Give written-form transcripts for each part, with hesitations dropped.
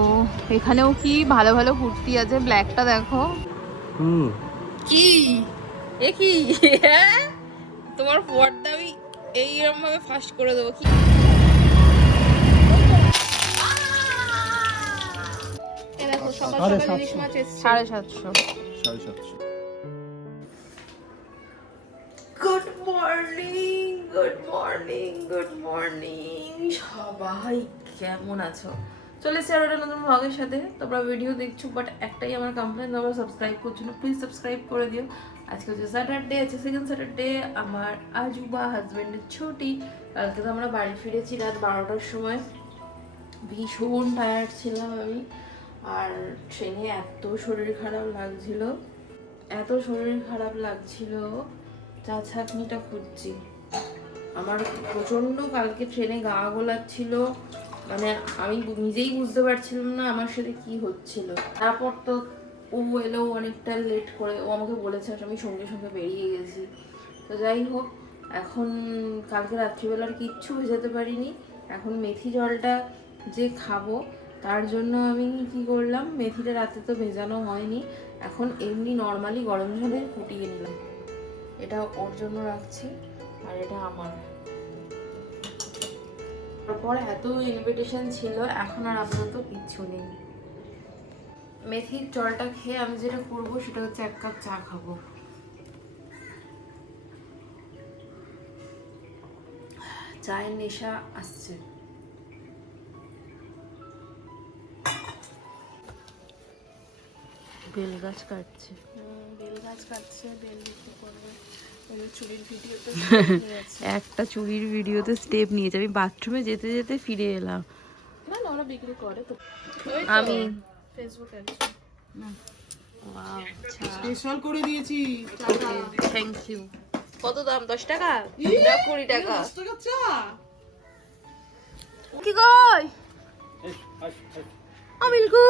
ও এখানেও কি ভালো ভালো কুর্তি আছে, ব্ল্যাকটা দেখো। কি এ কি হ্যাঁ? তোমার পর্দা আমি এইরকম ভাবে ফাঁস করে দেবো কি। এ দেখো সকাল সকাল ইলিশ মাছ এসছে 750। Good morning good morning good morning সবাই কেমন আছো? চলে এসেছি আর একটা নতুন ব্লগের সাথে। তোমরা ভিডিও দেখছো বাট একটাই আমার কমপ্লেন, তোমরা সাবস্ক্রাইব করছো না, প্লিজ সাবস্ক্রাইব করে দিও। আজকে হচ্ছে স্যাটারডে, আছে সেকেন্ড স্যাটারডে, আমার আজুবা হাজব্যান্ডের ছুটি। কালকে তো আমরা বাড়ি ফিরেছি রাত 12টার সময়। ভীষণ টায়ার্ড ছিলাম আমি, আর ট্রেনে এত শরীর খারাপ লাগছিল, এত শরীর খারাপ লাগছিল, চা ছাঁকনিটা খুঁজছি। আমার প্রচণ্ড কালকে ট্রেনে গা গোলাচ্ছিল, মানে আমি নিজেই বুঝতে পারছিলাম না আমার সাথে কি হচ্ছিল। তারপর তো ও এলো অনেকটা লেট করে, ও আমাকে বলেছে, আমি সঙ্গে সঙ্গে বেরিয়ে গেছি। তো যাই হোক, এখন কালকে রাত্রিবেলার কিচ্ছু ভেজাতে পারিনি। এখন মেথি জলটা যে খাবো তার জন্য আমি কি করলাম, মেথিটা রাতে তো ভেজানো হয়নি, এখন এমনি নর্মালি গরম জলে ফুটিয়ে নিলাম। এটা ওর জন্য রাখছি আর এটা আমার। তারপর এত ইনভিটেশন ছিল, এখন আর আপাতত কিচ্ছু নেই। মেথির জলটা খেয়ে আমি যেটা করবো সেটা হচ্ছে 1 কাপ চা খাবো। চায়ের নেশা আসছে। বেল গাছ কাটছে, বেল গাছ কাটছে, বেল বিক্রি করবে। চুরির ভিডিওতে একটা চুরির ভিডিওতে স্টেপ নিয়েছে। আমি বাথরুমে যেতে যেতে ফিরে এলাম। না না, ওরা বিক্রি করে তো। আমি ফেসবুকে ওয়াও, আচ্ছা স্পেশাল করে দিয়েছি। Thank you. কত দাম? 10 টাকা না 20 টাকা? 10 টাকা চা। কি কই আমিলকু?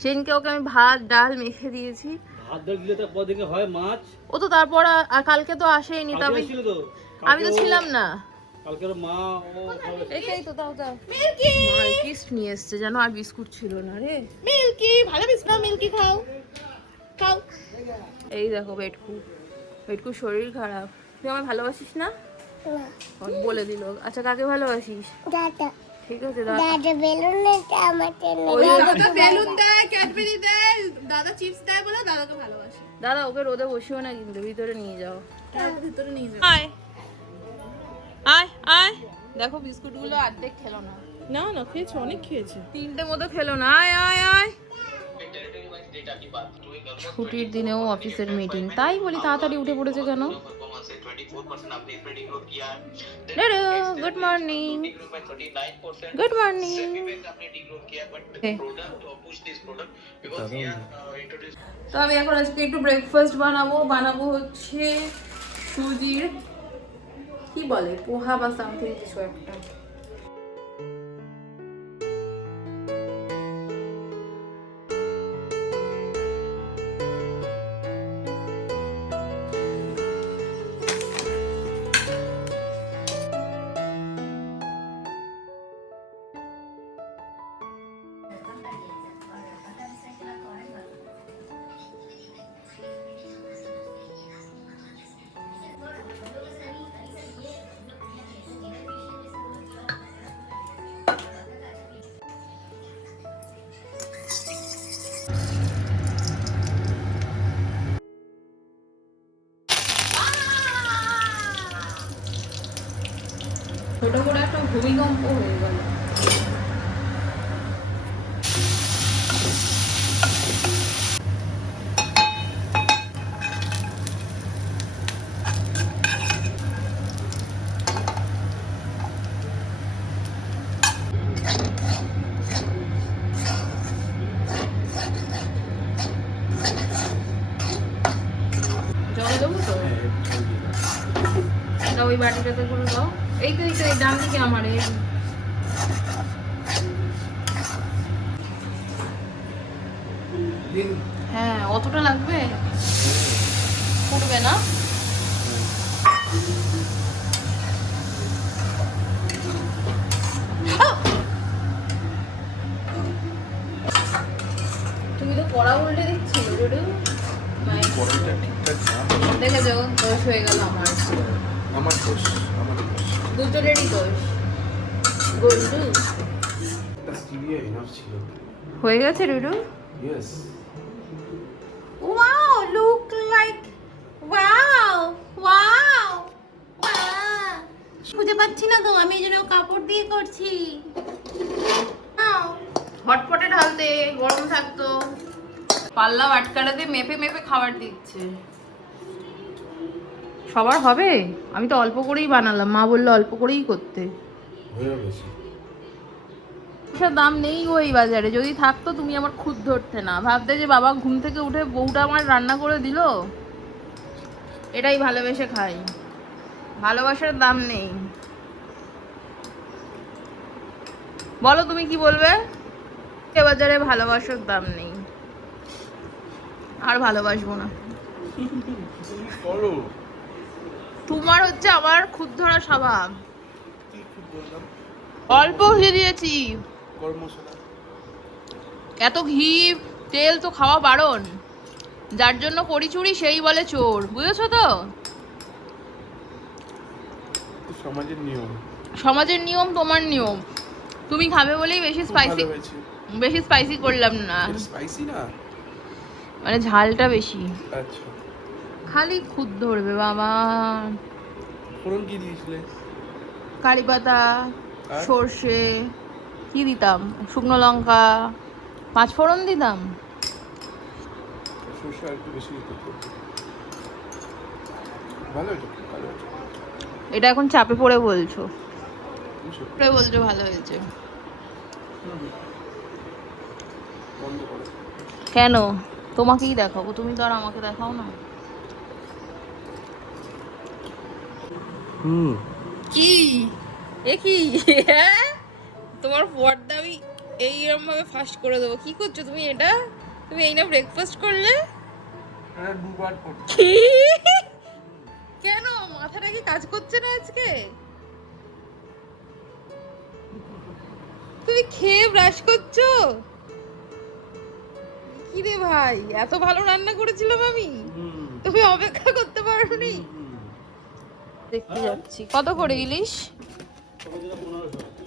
সেদিনকে ওকে আমি ভাত ডাল মেখে দিয়েছি। ভাত ডাল দিলে তারপর দিকে হয় মাছ। ও তো তারপর আর কালকে তো আসেনি, তবে আমি তো ছিলাম না কালকে মা ও এটাই তো। দাও দাও মিল্কি, মালকিস নিয়ে এসেছে জানো, আর বিস্কুট ছিল না রে। মিল্কি ভালো বিস্কুট, মিল্কি খাও খাও। এই দেখো বেটকু, বেটকু শরীর খারাপ। তুই আমায় ভালোবাসিস না? বলে দিল। আচ্ছা কাকে ভালোবাসিস? দাদা। ঠিক আছে দাদা। দাদা বেলুন দেয় আমাকে, দাদা বেলুন দেয়, ক্যাডবেরি দেয়, দাদা চিপস দেয় বলে দাদাকে ভালোবাসে। দাদা ওকে রোদে বসিও না কিন্তু, ভিতরে নিয়ে যাও। ভিতরে নিয়ে যাও। আয় আয় আয়। দেখো বিস্কুটগুলো অর্ধেক খেলো না। না না, খেয়েছে, অনেক খেয়েছে। 3টে মতো খেলো না। আয় আয় আয়। ছুটির দিনেও অফিসের মিটিং, তাই বলি তাড়াতাড়ি উঠে পড়েছে কেন? Good morning good morning. তো আমি এখন আজকে একটু ব্রেকফাস্ট বানাবো হচ্ছে সুজির কি বলে পোহা বা সামথিং কিছু একটা। ছোট করে একটা ভূমিকম্প হয়ে গেল। জল দেবো তো, দাও ওই বাটিটাতে করে দাও। এই তো এই ডান দিকে আমার এই। হ্যাঁ অতটা লাগবে, ফুটবে না। যখন দোষ হয়ে গেল আমার আমার দোষ আমার দোষ দুজনেরই দোষ গোল্ডু একটা স্টিভিয়া এনাফ ছিল হয়ে গেছে রুডু yes wow look like wow wow খুঁজে পাচ্ছি না তো আমি এই জন্য কাপড় দিয়ে করছি হটপটে ঢালতে গরম থাকতো পাল্লা বাটকাটাতে মেপে মেপে খাবার দিচ্ছে সবার হবে আমি তো অল্প করেই বানালাম মা বললো অল্প করেই করতে হয়ে গেছে দাম নেই গো এই বাজারে যদি থাকতো তুমি আমার খুদ ধরতে না ভাবতে যে বাবা ঘুম থেকে উঠে বউটা আমার রান্না করে দিল এটাই ভালোবেসে খাই ভালোবাসার দাম নেই বলো তুমি কি বলবে এ বাজারে ভালোবাসার দাম নেই আর ভালোবাসবো না বলো তোমার হচ্ছে আমার খুদ ধরা স্বভাব কি খুব বললাম অল্প ঘি দিয়েছি গরম মশলা এত ঘি তেল তো খাওয়া বারণ যার জন্য করি চুরি সেই বলে চোর বুঝেছো তো সমাজের নিয়ম সমাজের নিয়ম তোমার নিয়ম তুমি খাবে বলেই বেশি স্পাইসি করলাম না স্পাইসি না মানে ঝালটা বেশি আচ্ছা খালি খুদ ধরবে বাবা ফোড়ন কি দিয়েছিলে কারি পাতা আর? সর্ষে কি দিতাম শুকনো লঙ্কা 5 ফোড়ন দিতাম সরষে আর একটু বেশি দিতে হবে। ভালো হয়েছে ভালো হয়েছে এটা এখন চাপে পড়ে বলছো তুমি সত্যি পড়ে বলছো ভালো হয়েছে বন্ধ করো কেন তোমাকেই দেখাবো তুমি তো আর আমাকে দেখাও না কি এ কি হ্যাঁ? তোমার পর্দা আমি এইরকম ভাবে ফাস্ট করে দেবো কি করছো তুমি এটা তুমি এই না ব্রেকফাস্ট করলে হ্যাঁ দুবার করতে কি কেন মাথাটা কি কাজ করছে না আজকে তুমি খেয়ে ব্রাশ করছো কি রে ভাই এত ভালো রান্না করেছিলাম আমি তুমি অপেক্ষা করতে পারোনি দেখতে যাচ্ছি কত করে ইলিশ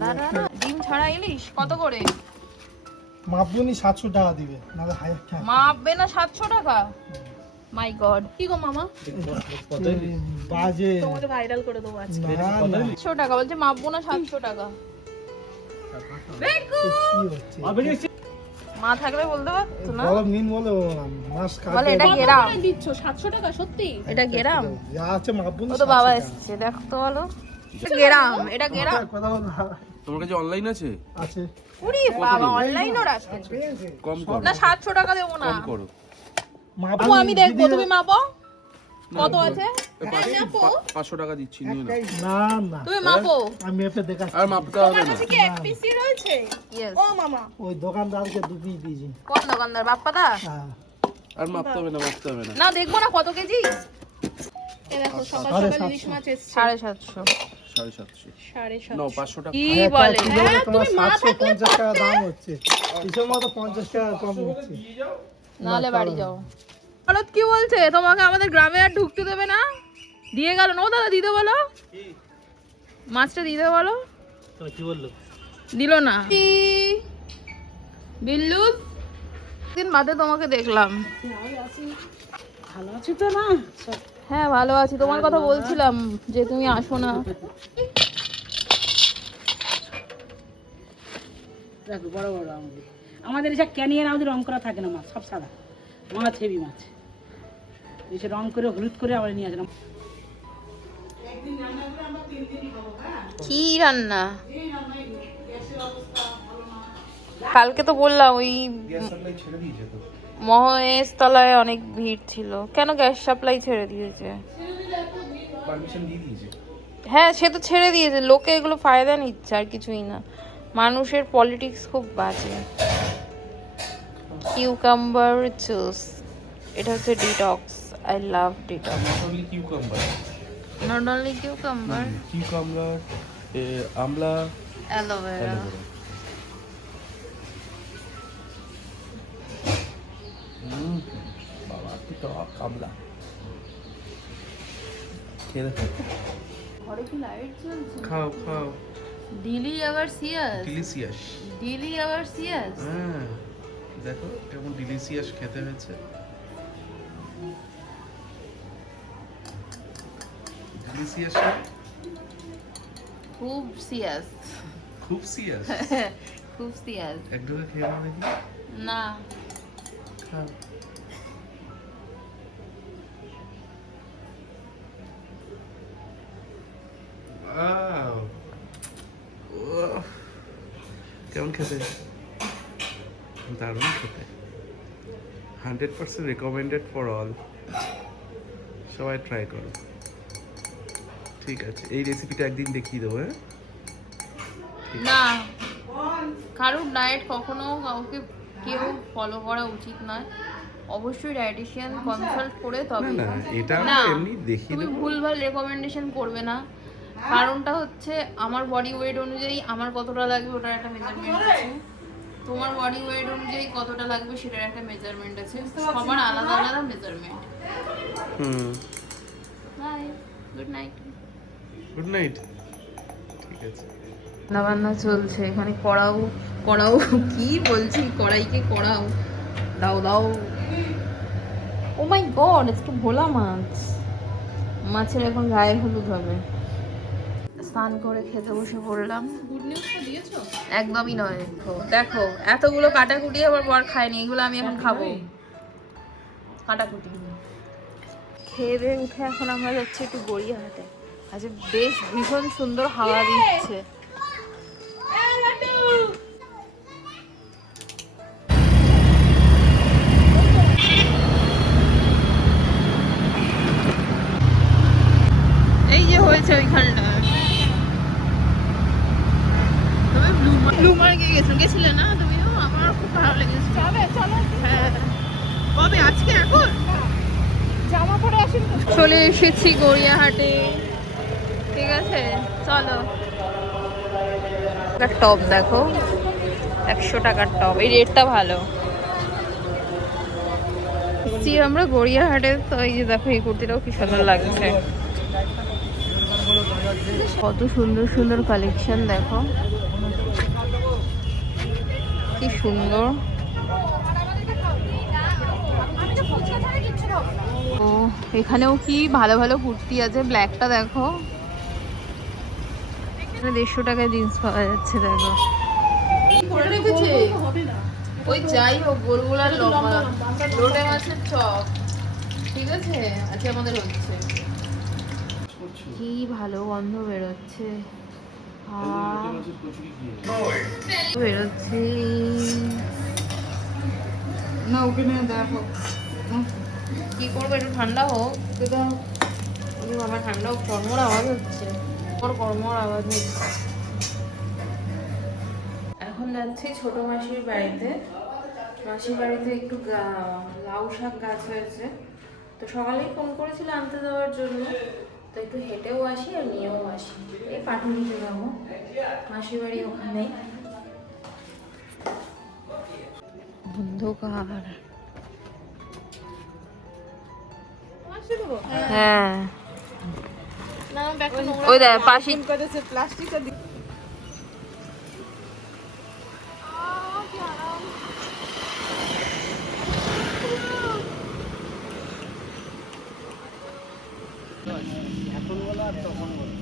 না না না ডিম ছাড়া ইলিশ কত করে মাপজনই 700 টাকা দিবে নাহলে হায়ার খায় মাপবে না 700 টাকা মাই গড কি গো মামা বাজে তোমাকে ভাইরাল করে দেবো আজকে না না 700 টাকা বলছে মাপবো না 700 টাকা বেকু কি হচ্ছে মা থাকলে বলতে পারতো না বলো নিন বলো মাছ বলে কাটে এটা গেরাম দিচ্ছ 700 টাকা সত্যি এটা গেরাম যা আছে মাপবন ও তো বাবা এসেছে দেখো তো বলো এটা গেরাম এটা গেরাম কথা বল তোমার কাছে অনলাইন আছে আছে উরি বাবা অনলাইনও রাখে কম করো না 700 টাকা দেবো না কম করো আপু আমি দেখবো তুমি মাপো কত আছে 500 টাকা দিচ্ছি নিয়ে নাও না না তুমি মাপো আমি এপে দেখাচ্ছি আর মাপতে হবে না কি এক পিসি রয়েছে ইয়েস ও মামা ওই দোকানদারকে 2 পিস দিয়েছি কোন দোকানদার বাপ্পাদা হ্যাঁ আর মাপতে হবে না মাপতে হবে না না দেখবো না কত কেজি আচ্ছা, এই দেখো সকাল সাড়ে সকাল ইলিশ সাতশো। মাছ এসেছে 750 750 নাও 500 টাকা কি আর একটা বলে কিলো তোমার 750 টাকা দাম হচ্ছে হিসেব মতো 50 টাকা কম হচ্ছে নালে বাড়ি যাও হলত কি বলছে তোমাকে আমাদের গ্রামে আর ঢুকতে দেবে না দিয়ে গেল না ও দাদা দিতে বলো মাছটা দিতে বলো কি বললো দিল না বিল্লু দিন বাদে তোমাকে দেখলাম ভালো আছি তো না হ্যাঁ ভালো আছি তোমার কথা বলছিলাম যে তুমি আসো না দেখো বড় বড় আমাদের এসব ক্যানিয়ান আমাদের রং করা থাকে না মাছ সব সাদা মাছ হেভি মাছ এসে রং করে হলুদ করে আবার নিয়ে আসলাম কি রান্না কালকে তো বললাম ওই গ্যাস সাপ্লাই ছেড়ে দিয়েছে তো মহেশ তলায় অনেক ভিড় ছিল কেন গ্যাস সাপ্লাই ছেড়ে দিয়েছে পারমিশন দিয়ে দিয়েছে হ্যাঁ সে তো ছেড়ে দিয়েছে লোকে এগুলো ফায়দা নিচ্ছে আর কিছুই না মানুষের পলিটিক্স খুব বাজে কিউকাম্বার জুস এটা হচ্ছে detox I love detox not only cucumber not only cucumber cucumber Amla aloe vera বাবা কি তো কামলা খেয়ে দেখো। ঘরে কি লাইট জ্বলছে? খাও খাও। ডিলি আবার সিয়াস, ডিলিশিয়াস। ডিলি আবার সিয়াস। হ্যাঁ দেখো কেমন ডিলিশিয়াস খেতে হয়েছে। ডিলিশিয়াস খুব সিয়াস, খুব সিয়াস। খুব সিয়াস। এক ঢোকা খেয়ে নাও দেখি। না খাও। Wow! উহ, কেমন খেতে? দারুণ খেতে। 100% রেকমেন্ডেড ফর অল। সবাই ট্রাই করো। ঠিক আছে, এই রেসিপিটা একদিন দেখিয়ে দেবো। হ্যাঁ না, কারোর ডায়েট কখনো কাউকে কেউ ফলো করা উচিত নয়। অবশ্যই ডায়েটিশিয়ান কনসাল্ট করে তবে। না না, এটা আমরা না, এমনি দেখিয়ে তুমি দেবো। ভুলভাল রেকমেন্ডেশন করবে না। কারণটা হচ্ছে আমার বডি ওয়েট অনুযায়ী আমার কতটা লাগবে ওটার একটা মেজারমেন্ট আছে, তোমার বডি ওয়েট অনুযায়ী কতটা লাগবে সেটার একটা মেজারমেন্ট আছে। সবার আলাদা আলাদা measurement. Hmm. Bye, good night. Good night. ঠিক আছে। রান্না বান্না চলছে এখানে। কড়াও কড়াও কি বলছি, কড়াইকে কড়াও দাও দাও। ও মাই গড, আজকে ভোলা মাছ। মাছের এখন গায়ে হলুদ হবে। স্নান করে খেতে বসে পড়লাম। একদমই নয়। দেখো এতগুলো কাটাকুটি আবার বর খায়নি, এগুলো আমি এখন খাবো। কাটাকুটি খেয়ে দিয়ে উঠে এখন আমরা যাচ্ছি একটু গড়িয়াহাটে। আচ্ছা বেশ ভীষণ সুন্দর হাওয়া দিচ্ছে। এই যে হয়েছে ওইখানটা। তবে ব্লু মার্কে গেছিলে না তুমিও? আমার খুব ভালো লেগেছে। চলো হ্যাঁ। কবে? আজকে? এখন জামা পরে আসি। চলে এসেছি গড়িয়াহাটে। ঠিক আছে চলো। টপ দেখো, 100 টাকার টপ। এই রেটটা ভালো। আমরা গড়িয়াহাটে তো এই যে দেখো এই কুর্তিটাও কি সুন্দর লাগছে। কত সুন্দর সুন্দর কালেকশন দেখো, কি সুন্দর। ও এখানেও কি ভালো ভালো কুর্তি আছে। ব্ল্যাকটা দেখো, 150 টাকায় জিন্স পাওয়া যাচ্ছে। দেখো করে রেখেছে। ওই যাই হোক গোলগোলার লম্বা লোটে মাছের চপ। ঠিক আছে আজকে আমাদের হচ্ছে। কি ভালো গন্ধ বেরোচ্ছে। বেরোচ্ছে না। ওকে না দেখো কি করবো, একটু ঠান্ডা হোক। আমার ঠান্ডা হোক। কর্মর আওয়াজ হচ্ছে, কর্মর আওয়াজ হচ্ছে। এখন যাচ্ছি ছোট মাসির বাড়িতে। মাসির বাড়িতে একটু লাউ শাক গাছ হয়েছে, তো সকালেই ফোন করেছিল আনতে যাওয়ার জন্য। তো একটু হেঁটেও আসি আর নিয়েও আসি। এই পাঠিয়ে নিতে যাবো, মাসির বাড়ি ওখানেই। অন্ধকার। হ্যাঁ ওই দেখ পাশে প্লাস্টিকটা। এখন বলো আর তখন বলো।